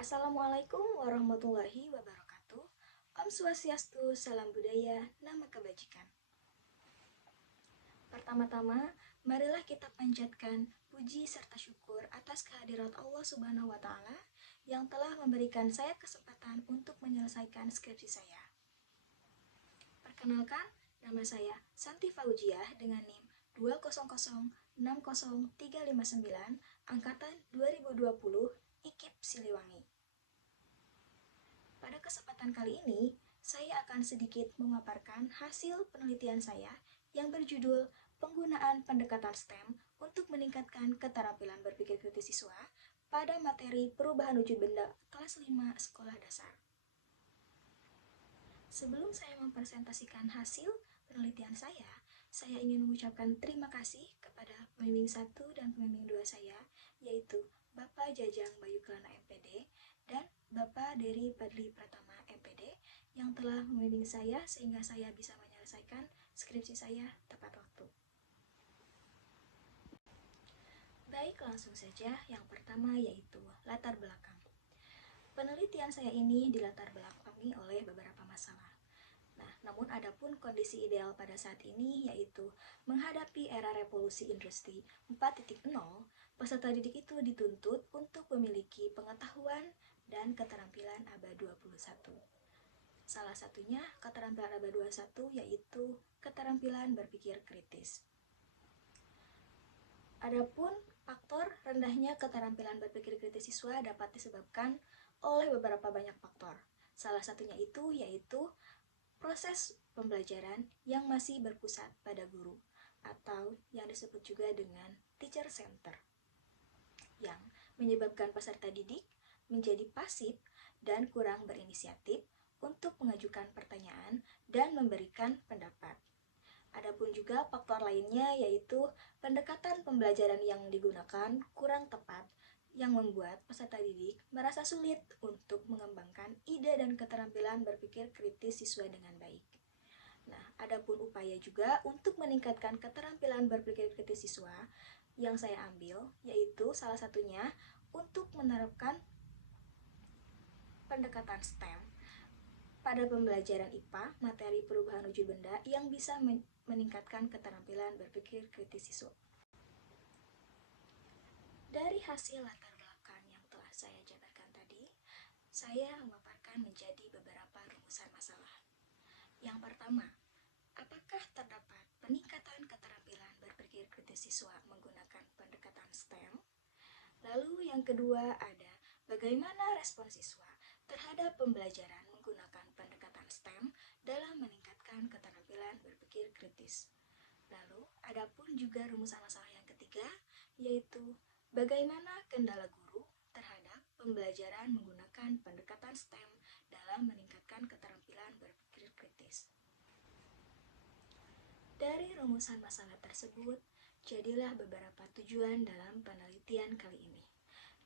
Assalamualaikum warahmatullahi wabarakatuh. Om Swastiastu, salam budaya, nama kebajikan. Pertama-tama, marilah kita panjatkan puji serta syukur atas kehadirat Allah Subhanahu wa Ta'ala yang telah memberikan saya kesempatan untuk menyelesaikan skripsi saya. Perkenalkan, nama saya Santi Faujiah dengan NIM 200600359 angkatan 2020 IKIP Siliwangi. Pada kesempatan kali ini, saya akan sedikit memaparkan hasil penelitian saya yang berjudul Penggunaan Pendekatan STEM untuk Meningkatkan Keterampilan Berpikir Kritis Siswa pada materi perubahan wujud benda kelas 5 sekolah dasar. Sebelum saya mempresentasikan hasil penelitian saya ingin mengucapkan terima kasih kepada pembimbing 1 dan pembimbing 2 saya, yaitu Bapak Jajang Bayuklana MPD dan Bapak Dery Padli Pratama MPD yang telah membimbing saya sehingga saya bisa menyelesaikan skripsi saya tepat waktu. Baik, langsung saja. Yang pertama yaitu latar belakang. Penelitian saya ini dilatar belakangi oleh beberapa masalah. Namun adapun kondisi ideal pada saat ini yaitu menghadapi era revolusi industri 4.0, peserta didik itu dituntut untuk memiliki pengetahuan dan keterampilan abad 21. Salah satunya keterampilan abad 21 yaitu keterampilan berpikir kritis. Adapun faktor rendahnya keterampilan berpikir kritis siswa dapat disebabkan oleh beberapa banyak faktor. Salah satunya itu yaitu proses pembelajaran yang masih berpusat pada guru atau yang disebut juga dengan teacher center, yang menyebabkan peserta didik menjadi pasif dan kurang berinisiatif untuk mengajukan pertanyaan dan memberikan pendapat. Adapun juga faktor lainnya yaitu pendekatan pembelajaran yang digunakan kurang tepat yang membuat peserta didik merasa sulit untuk mengembangkan ide dan keterampilan berpikir kritis siswa dengan baik. Adapun upaya juga untuk meningkatkan keterampilan berpikir kritis siswa yang saya ambil yaitu salah satunya untuk menerapkan pendekatan STEM pada pembelajaran IPA, materi perubahan wujud benda yang bisa meningkatkan keterampilan berpikir kritis siswa. Dari hasil latar belakang yang telah saya jabarkan tadi, saya memaparkan menjadi beberapa rumusan masalah. Yang pertama, apakah terdapat peningkatan keterampilan berpikir kritis siswa menggunakan pendekatan STEM? Lalu yang kedua ada bagaimana respon siswa terhadap pembelajaran menggunakan pendekatan STEM dalam meningkatkan keterampilan berpikir kritis. Lalu adapun juga rumusan masalah yang ketiga yaitu bagaimana kendala guru terhadap pembelajaran menggunakan pendekatan STEM dalam meningkatkan keterampilan berpikir kritis. Dari rumusan masalah tersebut, jadilah beberapa tujuan dalam penelitian kali ini.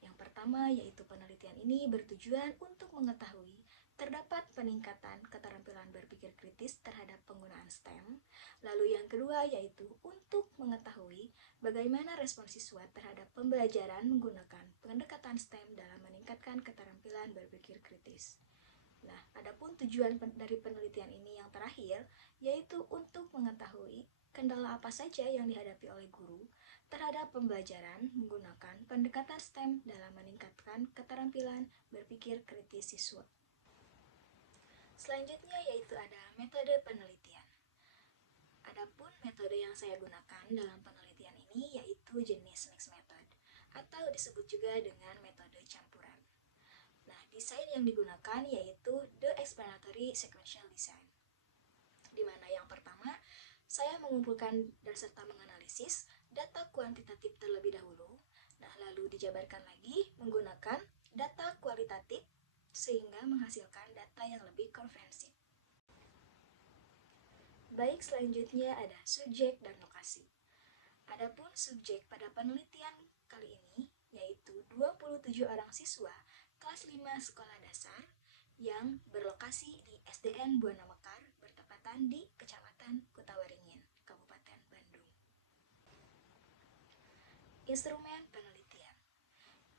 Yang pertama yaitu penelitian ini bertujuan untuk mengetahui terdapat peningkatan keterampilan berpikir kritis terhadap penggunaan STEM. Lalu yang kedua yaitu untuk mengetahui bagaimana respon siswa terhadap pembelajaran menggunakan pendekatan STEM dalam meningkatkan keterampilan berpikir kritis. Adapun tujuan dari penelitian ini yang terakhir yaitu untuk mengetahui kendala apa saja yang dihadapi oleh guru terhadap pembelajaran menggunakan pendekatan STEM dalam meningkatkan keterampilan berpikir kritis siswa. Selanjutnya yaitu ada metode penelitian. Adapun metode yang saya gunakan dalam penelitian ini yaitu jenis mixed method atau disebut juga dengan metode campuran. Desain yang digunakan yaitu the explanatory sequential design, di mana yang pertama saya mengumpulkan dan serta menganalisis data kuantitatif terlebih dahulu, lalu dijabarkan lagi menggunakan data kualitatif sehingga menghasilkan data yang lebih konvensi. Baik, selanjutnya ada subjek dan lokasi. Adapun subjek pada penelitian kali ini yaitu 27 orang siswa kelas 5 sekolah dasar yang berlokasi di SDN Buana Mekar bertepatan di Kecamatan Kutawaringin, Kabupaten Bandung. Instrumen penelitian.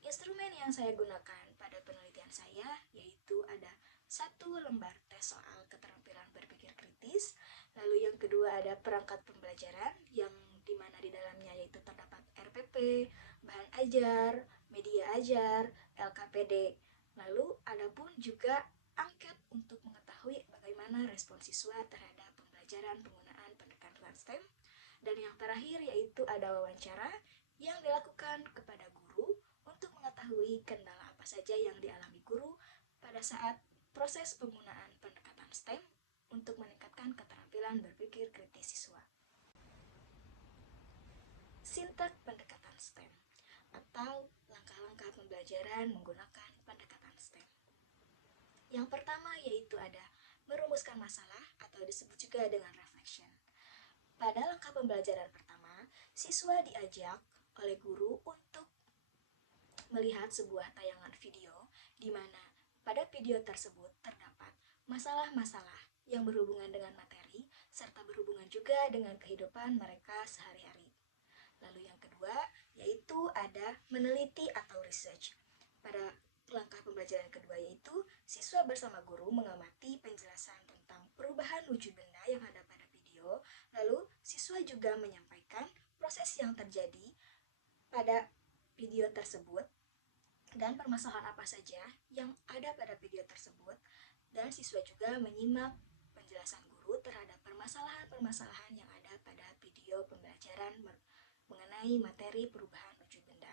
Instrumen yang saya gunakan pada penelitian saya yaitu ada satu lembar tes soal keterampilan berpikir kritis, lalu yang kedua ada perangkat pembelajaran yang dimana di dalamnya yaitu terdapat RPP, bahan ajar, media ajar, LKPD. Lalu ada pun juga angket untuk mengetahui bagaimana respon siswa terhadap pembelajaran penggunaan pendekatan STEM. Dan yang terakhir yaitu ada wawancara yang dilakukan kepada guru untuk mengetahui kendala apa saja yang dialami guru pada saat proses penggunaan pendekatan STEM untuk meningkatkan keterampilan berpikir kritis siswa. Sintak pendekatan STEM atau langkah-langkah pembelajaran menggunakan pendekatan STEM. Yang pertama yaitu ada merumuskan masalah atau disebut juga dengan reflection. Pada langkah pembelajaran pertama, siswa diajak oleh guru untuk melihat sebuah tayangan video di mana pada video tersebut terdapat masalah-masalah yang berhubungan dengan materi serta berhubungan juga dengan kehidupan mereka sehari-hari. Lalu yang kedua yaitu ada meneliti atau research. Pada langkah pembelajaran kedua yaitu siswa bersama guru mengamati penjelasan tentang perubahan wujud benda yang ada pada video. Lalu siswa juga menyampaikan proses yang terjadi pada video tersebut dan permasalahan apa saja yang ada pada video tersebut, dan siswa juga menyimak penjelasan guru terhadap permasalahan-permasalahan yang ada pada video pembelajaran mengenai materi perubahan wujud benda.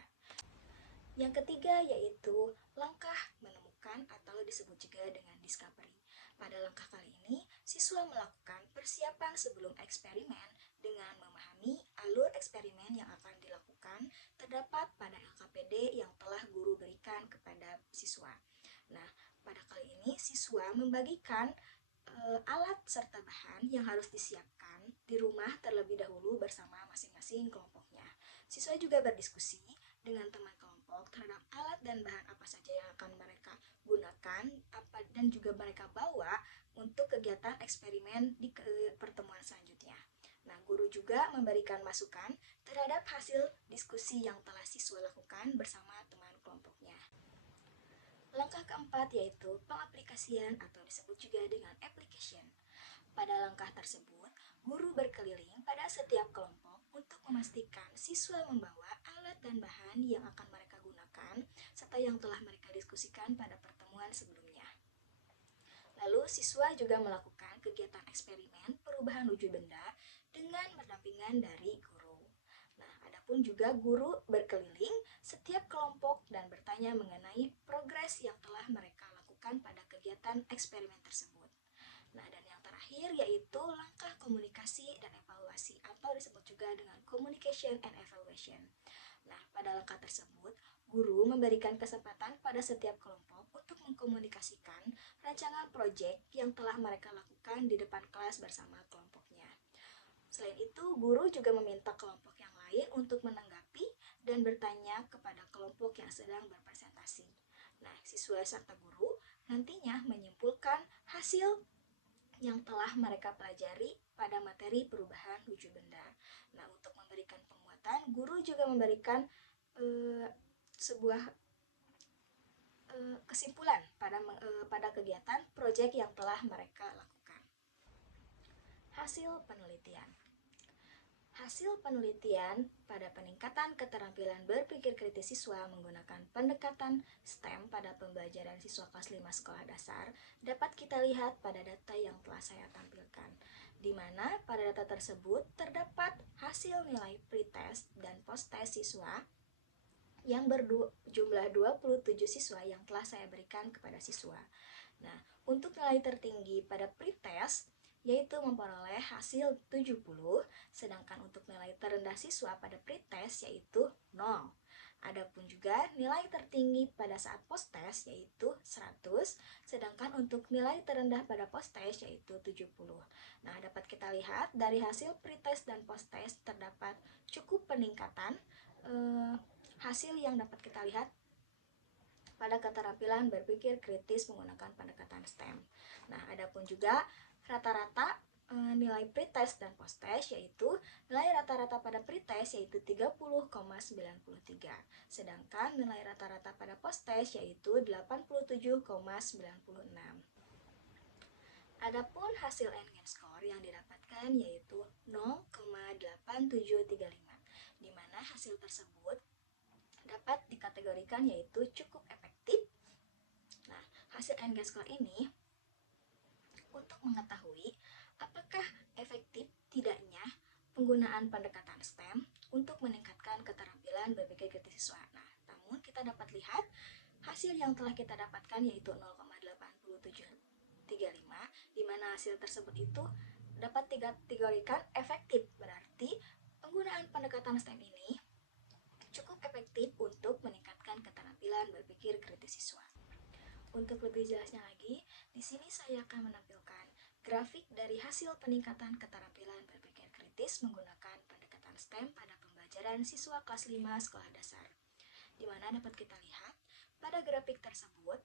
Yang ketiga yaitu langkah menemukan atau disebut juga dengan discovery. Pada langkah kali ini, siswa melakukan persiapan sebelum eksperimen dengan memahami alur eksperimen yang akan dilakukan terdapat pada LKPD yang telah guru berikan kepada siswa. Nah, pada kali ini siswa membagikan alat serta bahan yang harus disiapkan di rumah terlebih dahulu bersama masing-masing kelompoknya. Siswa juga berdiskusi dengan teman kelompok terhadap alat dan bahan apa saja yang akan mereka gunakan dan juga mereka bawa untuk kegiatan eksperimen di pertemuan selanjutnya. Nah, guru juga memberikan masukan terhadap hasil diskusi yang telah siswa lakukan bersama teman kelompoknya. Langkah keempat yaitu pengaplikasian atau disebut juga dengan application. Pada langkah tersebut, guru berkeliling pada setiap kelompok untuk memastikan siswa membawa alat dan bahan yang akan mereka gunakan serta yang telah mereka diskusikan pada pertemuan sebelumnya. Lalu siswa juga melakukan kegiatan eksperimen perubahan wujud benda dengan berdampingan dari guru. Nah, adapun juga guru berkeliling setiap kelompok dan bertanya mengenai progres yang telah mereka lakukan pada kegiatan eksperimen tersebut. Nah, dan yang terakhir yaitu langkah komunikasi dan evaluasi atau disebut juga dengan communication and evaluation. Nah, pada langkah tersebut, guru memberikan kesempatan pada setiap kelompok untuk mengkomunikasikan rancangan proyek yang telah mereka lakukan di depan kelas bersama kelompoknya. Selain itu, guru juga meminta kelompok yang lain untuk menanggapi dan bertanya kepada kelompok yang sedang berpresentasi. Nah, siswa serta guru nantinya menyimpulkan hasil yang telah mereka pelajari pada materi perubahan wujud benda. Nah, untuk memberikan penguatan, guru juga memberikan sebuah kesimpulan pada kegiatan proyek yang telah mereka lakukan. Hasil penelitian. Hasil penelitian pada peningkatan keterampilan berpikir kritis siswa menggunakan pendekatan STEM pada pembelajaran siswa kelas 5 sekolah dasar dapat kita lihat pada data yang telah saya tampilkan, di mana pada data tersebut terdapat hasil nilai pretest dan posttest siswa yang berjumlah 27 siswa yang telah saya berikan kepada siswa. Nah, untuk nilai tertinggi pada pretest yaitu memperoleh hasil 70, sedangkan untuk nilai terendah siswa pada pretest yaitu 0. Adapun juga nilai tertinggi pada saat posttest yaitu 100, sedangkan untuk nilai terendah pada posttest yaitu 70. Nah, dapat kita lihat dari hasil pretest dan posttest terdapat cukup peningkatan hasil yang dapat kita lihat pada keterampilan berpikir kritis menggunakan pendekatan STEM. Nah, adapun juga rata-rata nilai pretest dan posttest, yaitu nilai rata-rata pada pretest yaitu 30,93, sedangkan nilai rata-rata pada posttest yaitu 87,96. Adapun hasil N-score yang didapatkan yaitu 0,8735, di mana hasil tersebut dapat dikategorikan yaitu cukup efektif. Nah, hasil N-score ini untuk mengetahui apakah efektif tidaknya penggunaan pendekatan STEM untuk meningkatkan keterampilan berpikir kritis siswa. Nah, namun kita dapat lihat hasil yang telah kita dapatkan yaitu 0,8735, di mana hasil tersebut itu dapat dikategorikan efektif. Berarti penggunaan pendekatan STEM ini cukup efektif untuk meningkatkan keterampilan berpikir kritis siswa. Untuk lebih jelasnya lagi, di sini saya akan menampilkan grafik dari hasil peningkatan keterampilan berpikir kritis menggunakan pendekatan STEM pada pembelajaran siswa kelas 5 sekolah dasar. Di mana dapat kita lihat pada grafik tersebut,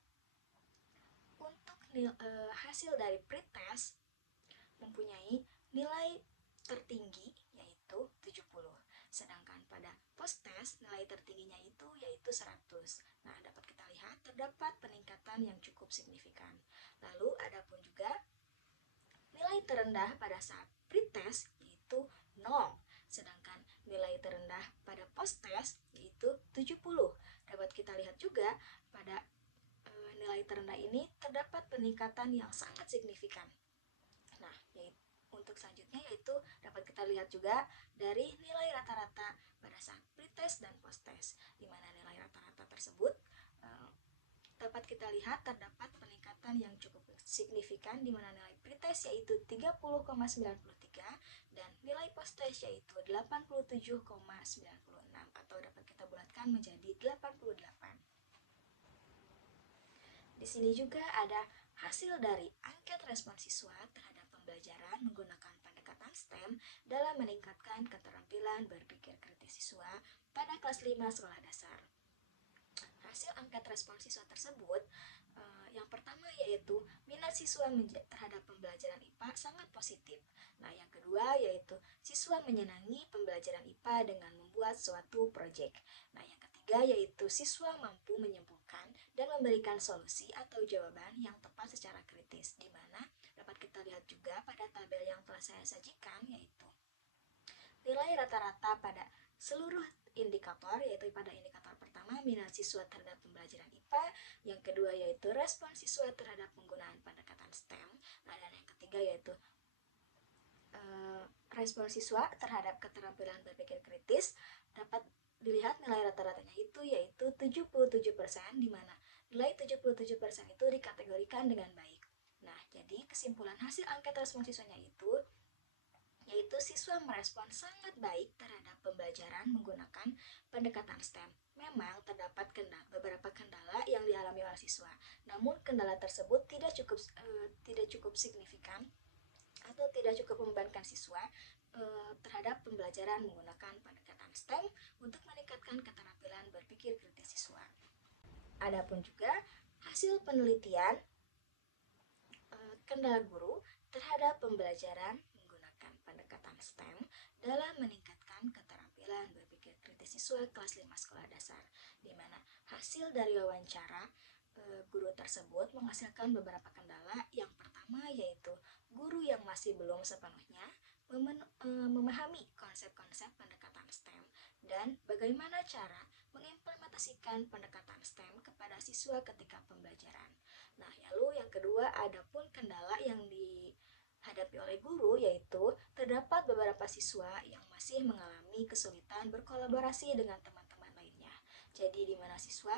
untuk hasil dari pretest mempunyai nilai tertinggi yaitu 70. Sedangkan pada posttest nilai tertingginya itu yaitu 100. Nah, dapat kita lihat terdapat peningkatan yang cukup signifikan. Lalu adapun juga nilai terendah pada saat pretest yaitu 0. Sedangkan nilai terendah pada posttest yaitu 70. Dapat kita lihat juga pada nilai terendah ini terdapat peningkatan yang sangat signifikan. Nah, untuk selanjutnya yaitu dapat kita lihat juga dari nilai rata-rata pada saat pretest dan posttest, di mana nilai rata-rata tersebut dapat kita lihat terdapat peningkatan yang cukup signifikan, di mana nilai pretest yaitu 30,93 dan nilai posttest yaitu 87,96, atau dapat kita bulatkan menjadi 88. Di sini juga ada hasil dari angket respon siswa terhadap pembelajaran menggunakan pendekatan STEM dalam meningkatkan keterampilan berpikir kritis siswa pada kelas 5 sekolah dasar. Hasil angket respon siswa tersebut, yang pertama yaitu minat siswa terhadap pembelajaran IPA sangat positif. Nah, yang kedua yaitu siswa menyenangi pembelajaran IPA dengan membuat suatu proyek. Nah, yang ketiga yaitu siswa mampu menyimpulkan dan memberikan solusi atau jawaban yang tepat secara kritis, di mana dapat kita lihat juga pada tabel yang telah saya sajikan, yaitu nilai rata-rata pada seluruh indikator, yaitu pada indikator pertama minat siswa terhadap pembelajaran IPA, yang kedua yaitu respon siswa terhadap penggunaan pendekatan STEM, nah, dan yang ketiga yaitu respon siswa terhadap keterampilan berpikir kritis. Dapat dilihat nilai rata-ratanya itu yaitu 77%, di mana nilai 77% itu dikategorikan dengan baik. Nah, jadi kesimpulan hasil angket respon siswanya itu yaitu siswa merespon sangat baik terhadap pembelajaran menggunakan pendekatan STEM. Memang terdapat beberapa kendala yang dialami oleh siswa, namun kendala tersebut tidak cukup signifikan atau tidak cukup membebankan siswa terhadap pembelajaran menggunakan pendekatan STEM untuk meningkatkan keterampilan berpikir kritis siswa. Adapun juga hasil penelitian kendala guru terhadap pembelajaran menggunakan pendekatan STEM dalam meningkatkan keterampilan berpikir kritis siswa kelas 5 sekolah dasar, di mana hasil dari wawancara guru tersebut menghasilkan beberapa kendala. Yang pertama yaitu guru yang masih belum sepenuhnya memahami konsep-konsep pendekatan STEM dan bagaimana cara mengimplementasikan pendekatan STEM kepada siswa ketika pembelajaran. Nah, lalu yang kedua, adapun kendala yang dihadapi oleh guru yaitu terdapat beberapa siswa yang masih mengalami kesulitan berkolaborasi dengan teman-teman lainnya. Jadi di mana siswa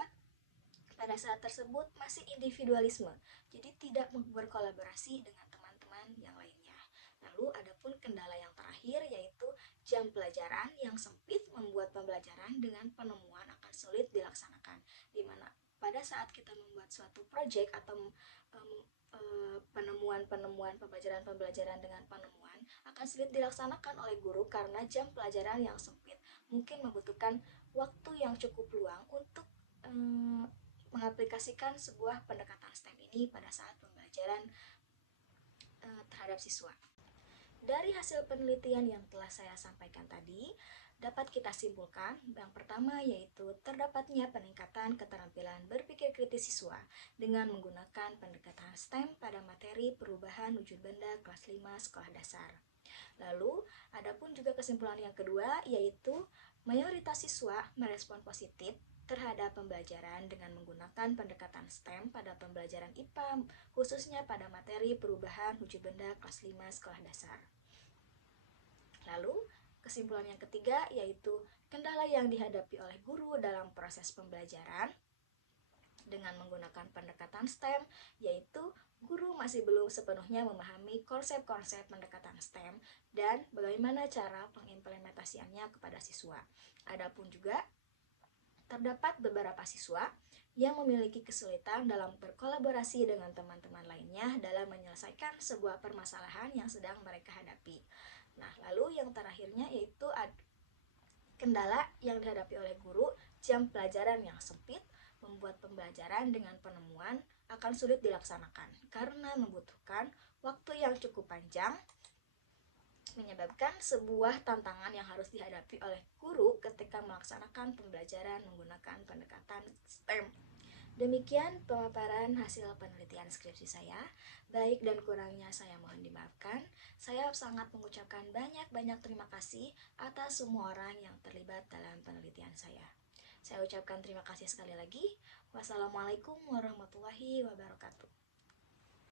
pada saat tersebut masih individualisme, jadi tidak berkolaborasi dengan teman-teman yang lainnya. Lalu adapun kendala yang terakhir yaitu jam pelajaran yang sempit membuat pembelajaran dengan penemuan akan sulit dilaksanakan, di mana pada saat kita membuat suatu proyek atau penemuan pembelajaran dengan penemuan akan sulit dilaksanakan oleh guru karena jam pelajaran yang sempit, mungkin membutuhkan waktu yang cukup luang untuk mengaplikasikan sebuah pendekatan STEM ini pada saat pembelajaran terhadap siswa. Dari hasil penelitian yang telah saya sampaikan tadi, dapat kita simpulkan yang pertama yaitu terdapatnya peningkatan keterampilan berpikir kritis siswa dengan menggunakan pendekatan STEM pada materi perubahan wujud benda kelas 5 sekolah dasar. Lalu, adapun juga kesimpulan yang kedua yaitu mayoritas siswa merespon positif terhadap pembelajaran dengan menggunakan pendekatan STEM pada pembelajaran IPA, khususnya pada materi perubahan wujud benda kelas 5 sekolah dasar. Lalu, kesimpulan yang ketiga yaitu kendala yang dihadapi oleh guru dalam proses pembelajaran dengan menggunakan pendekatan STEM, yaitu guru masih belum sepenuhnya memahami konsep-konsep pendekatan STEM dan bagaimana cara pengimplementasiannya kepada siswa. Adapun juga terdapat beberapa siswa yang memiliki kesulitan dalam berkolaborasi dengan teman-teman lainnya dalam menyelesaikan sebuah permasalahan yang sedang mereka hadapi. Nah, lalu yang terakhirnya yaitu kendala yang dihadapi oleh guru, jam pelajaran yang sempit membuat pembelajaran dengan penemuan akan sulit dilaksanakan karena membutuhkan waktu yang cukup panjang, menyebabkan sebuah tantangan yang harus dihadapi oleh guru ketika melaksanakan pembelajaran menggunakan pendekatan STEM. Demikian pemaparan hasil penelitian skripsi saya. Baik dan kurangnya saya mohon dimaafkan. Saya sangat mengucapkan banyak-banyak terima kasih atas semua orang yang terlibat dalam penelitian saya. Saya ucapkan terima kasih sekali lagi. Wassalamualaikum warahmatullahi wabarakatuh.